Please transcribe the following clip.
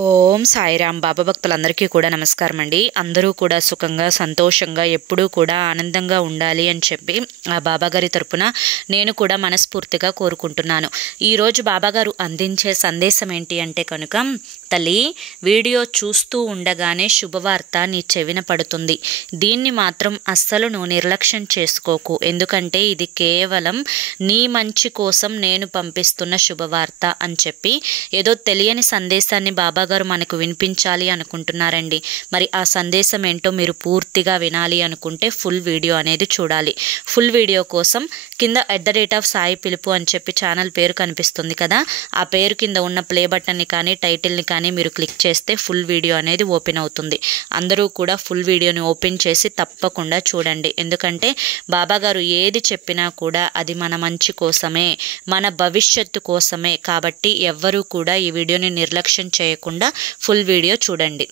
ఓం సాయిరామ్. బాబా భక్తులందరికీ కూడా నమస్కారం అండి. అందరూ కూడా సుఖంగా సంతోషంగా ఎప్పుడూ కూడా ఆనందంగా ఉండాలి అని చెప్పి ఆ బాబాగారి తరపున నేను కూడా మనస్ఫూర్తిగా కోరుకుంటున్నాను. ఈరోజు బాబాగారు అందించే సందేశం ఏంటి అంటే కనుక, తల్లి, వీడియో చూస్తూ ఉండగానే శుభవార్త నీ చెవిన పడుతుంది. దీన్ని మాత్రం అస్సలు నువ్వు నిర్లక్ష్యం చేసుకోకు. ఎందుకంటే ఇది కేవలం నీ మంచి కోసం నేను పంపిస్తున్న శుభవార్త అని చెప్పి ఏదో తెలియని సందేశాన్ని బాబాగారు మనకు వినిపించాలి అనుకుంటున్నారండి. మరి ఆ సందేశం ఏంటో మీరు పూర్తిగా వినాలి అనుకుంటే ఫుల్ వీడియో అనేది చూడాలి. ఫుల్ వీడియో కోసం కింద @సాయి పిలుపు అని చెప్పి ఛానల్ పేరు కనిపిస్తుంది కదా, ఆ పేరు కింద ఉన్న ప్లే బటన్ని కానీ టైటిల్ని కానీ మీరు క్లిక్ చేస్తే ఫుల్ వీడియో అనేది ఓపెన్ అవుతుంది. అందరూ కూడా ఫుల్ వీడియోని ఓపెన్ చేసి తప్పకుండా చూడండి. ఎందుకంటే బాబాగారు ఏది చెప్పినా కూడా అది మన మంచి కోసమే, మన భవిష్యత్తు కోసమే. కాబట్టి ఎవ్వరూ కూడా ఈ వీడియోని నిర్లక్ష్యం చేయకుండా ఫుల్ వీడియో చూడండి.